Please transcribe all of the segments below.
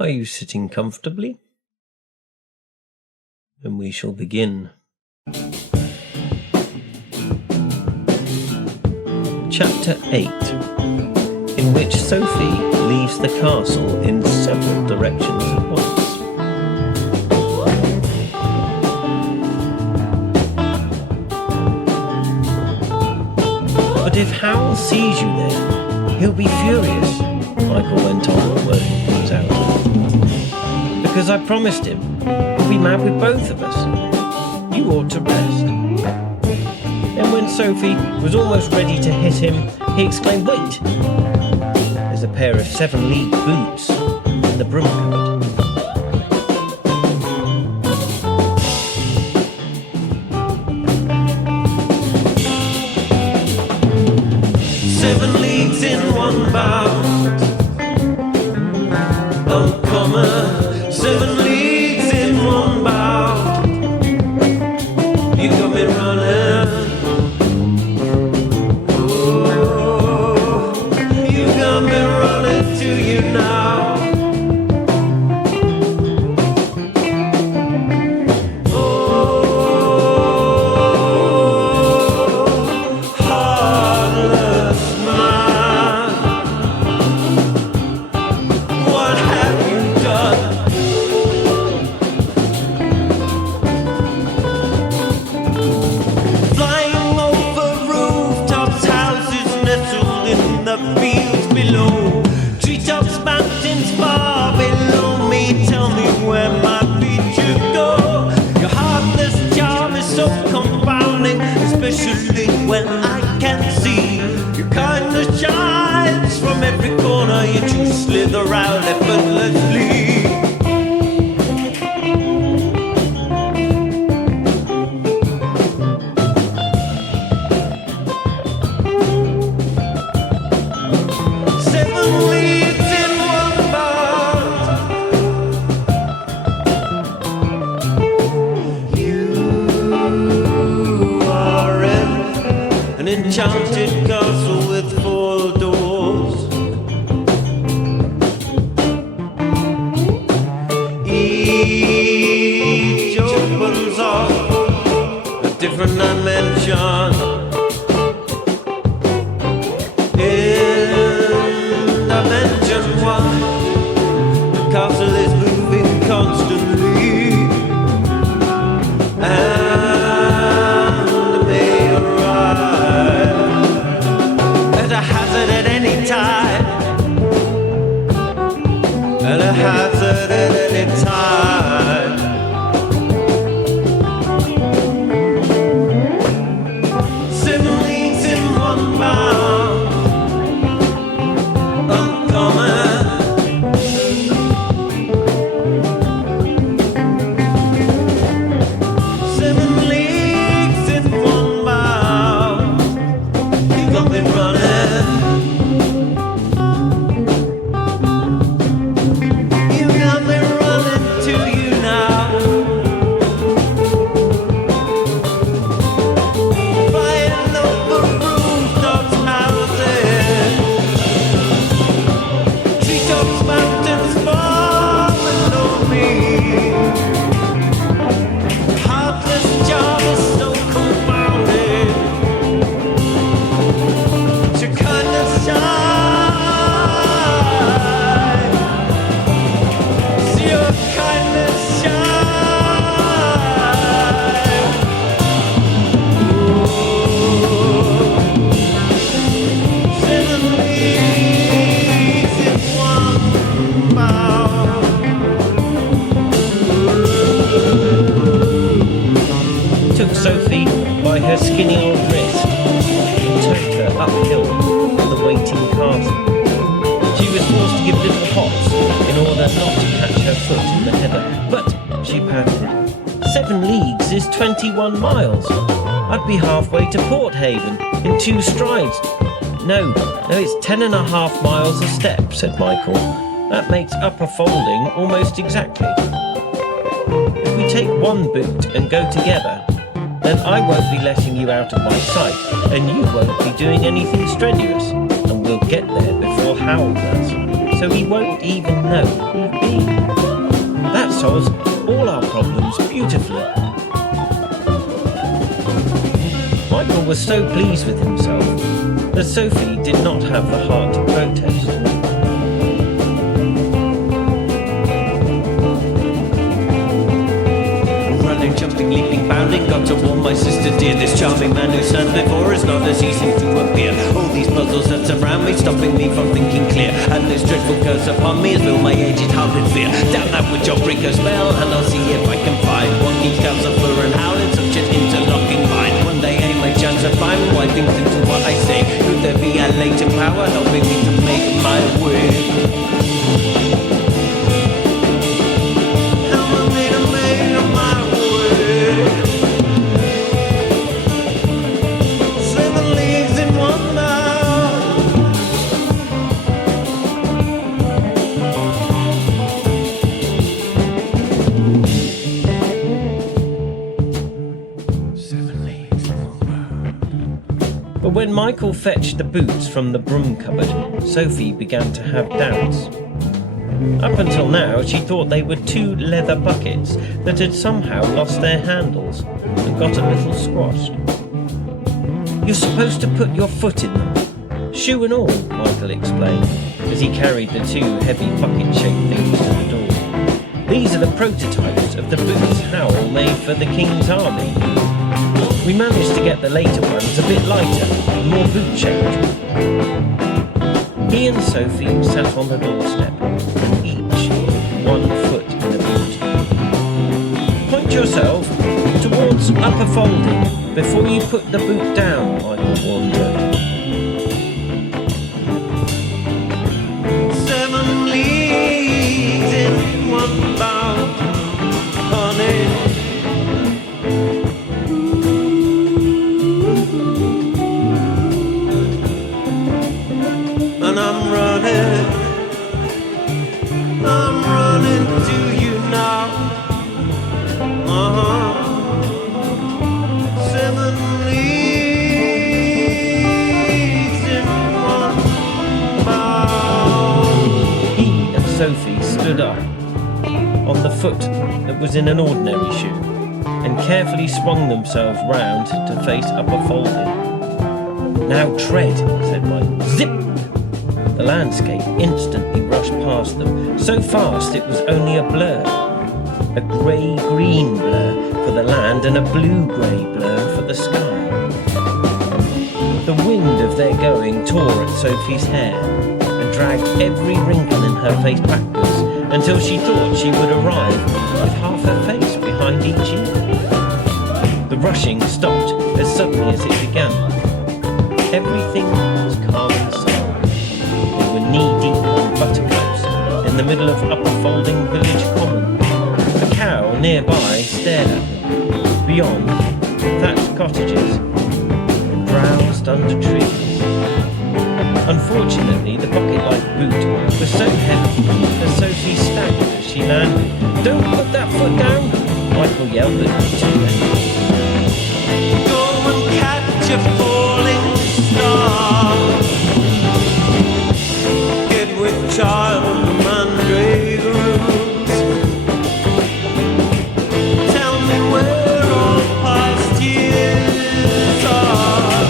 Are you sitting comfortably? Then we shall begin. Chapter 8, in which Sophie leaves the castle in several directions at once. But if Howl sees you there, he'll be furious, Michael went on, working things out. Because I promised him, he'll be mad with both of us. You ought to rest. Then when Sophie was almost ready to hit him, he exclaimed, "Wait! There's a pair of 7-league boots in the broom cupboard." "7 leagues in one bound, uncommon. 7 leagues in one bound. You got me running. Oh, you got me running to you now. When I can see your kindness shines from every corner, you two slither out effortlessly. Enchanted castle with 4 doors. Each opens off a different dimension. In dimension 1, the castle is moving constantly. At a hazard at any time. Seven leagues in one bound, uncommon. Seven leagues in one bound. You got me running. Sophie by her skinny old wrist and took her uphill to the waiting castle. She was forced to give little hops in order not to catch her foot in the heather, but she panted. 7 leagues is 21 miles. I'd be halfway to Port Haven in 2 strides. No, it's 10.5 miles a step, said Michael. That makes upper folding almost exactly. If we take one boot and go together, then I won't be letting you out of my sight, and you won't be doing anything strenuous, and we'll get there before Howl does. so he won't even know we've been. That solves all our problems beautifully. Michael was so pleased with himself that Sophie did not have the heart to protest. Running, jumping, leaping, bounding, got to warn my sister dear. This charming man who stands before us not as he seems to appear. All these puzzles that surround me, stopping me from thinking clear. And this dreadful curse upon me has filled my aged heart with fear. Damn that witch, I'll break her spell, and I'll see if I can find what keeps cows of fur and howl in such an interlocking mind. One day ain't my chance of finding why things into what I say. Could there be a latent power helping me to make my way? But when Michael fetched the boots from the broom cupboard, Sophie began to have doubts. Up until now, she thought they were 2 leather buckets that had somehow lost their handles and got a little squashed. You're supposed to put your foot in them, shoe and all, Michael explained, as he carried the 2 heavy bucket-shaped things to the door. These are the prototypes of the boots Howl made for the King's army. We managed to get the later ones a bit lighter, more boot-shaped. He and Sophie sat on the doorstep, and each 1 foot in a boot. Point yourself towards upper folding before you put the boot down, Michael warned her. 7 leagues in 1 bound, honey. And I'm running to you now. 7 leagues in 1 bound. He and Sophie stood up on the foot that was in an ordinary shoe and carefully swung themselves round to face upper folding. Now tread, said Michael. Zip! The landscape instantly rushed past them, so fast it was only a blur. A grey-green blur for the land and a blue-grey blur for the sky. The wind of their going tore at Sophie's hair and dragged every wrinkle in her face backwards until she thought she would arrive with half her face behind each ear. The rushing stopped as suddenly as it began. Everything was calm and still. Knee-deep on buttercups in the middle of upper folding village common. A cow nearby stared at them. Beyond, thatched cottages browsed under trees. Unfortunately, the bucket-like boot was so heavy that Sophie staggered as she landed. Don't put that foot down! Michael yelled at her too late. Go and catch a falling star. With child mandrake roots. Tell me where all past years are.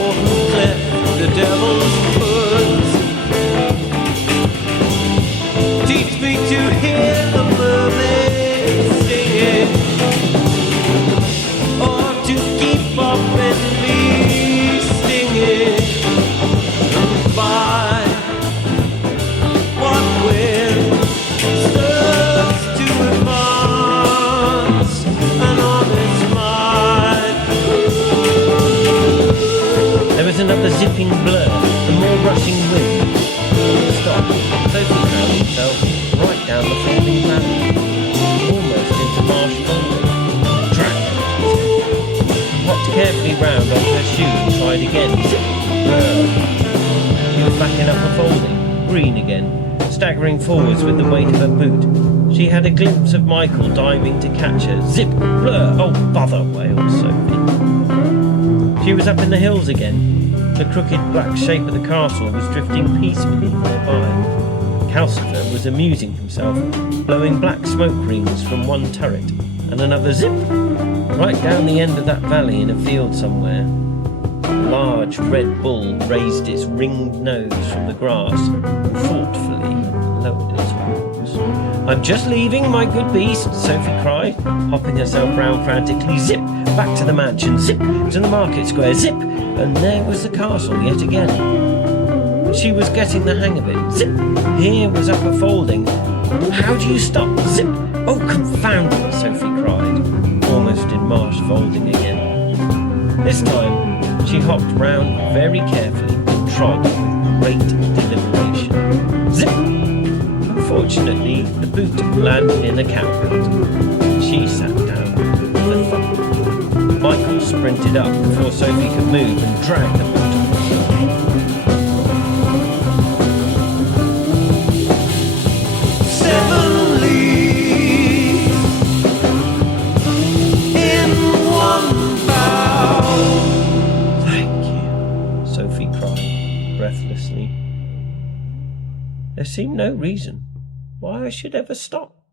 Or who cleft the devil's foot. Teach me to hear the mermaids singing, or to keep up with me stinging. Goodbye. Another zipping blur, and more rushing wind. Stop. Sophie found himself right down the folding valley, almost into marsh folding. Track. Hopped carefully round on her shoe and tried again. Zip. Blur. He was back in upper folding, green again, staggering forwards with the weight of her boot. She had a glimpse of Michael diving to catch her. Zip. Blur. Oh, bother, wailed Sophie. She was up in the hills again. The crooked black shape of the castle was drifting peacefully nearby. Calcifer was amusing himself, blowing black smoke rings from one turret and another zip, right down the end of that valley in a field somewhere. A large red bull raised its ringed nose from the grass and thoughtfully lowered its horns. "I'm just leaving, my good beast," Sophie cried, hopping herself round frantically. Zip! Back to the mansion, zip! To the market square, zip! And there was the castle yet again. She was getting the hang of it. Zip! Here was upper folding. "How do you stop? Zip! Oh, confound it!" Sophie cried, almost in marsh folding again. This time, she hopped round very carefully and trod with great deliberation. Zip! Unfortunately, the boot landed in a cowpelt. She sat down with a thump. Michael sprinted up before Sophie could move and dragged the boot off her. Breathlessly. There seemed no reason why I should ever stop.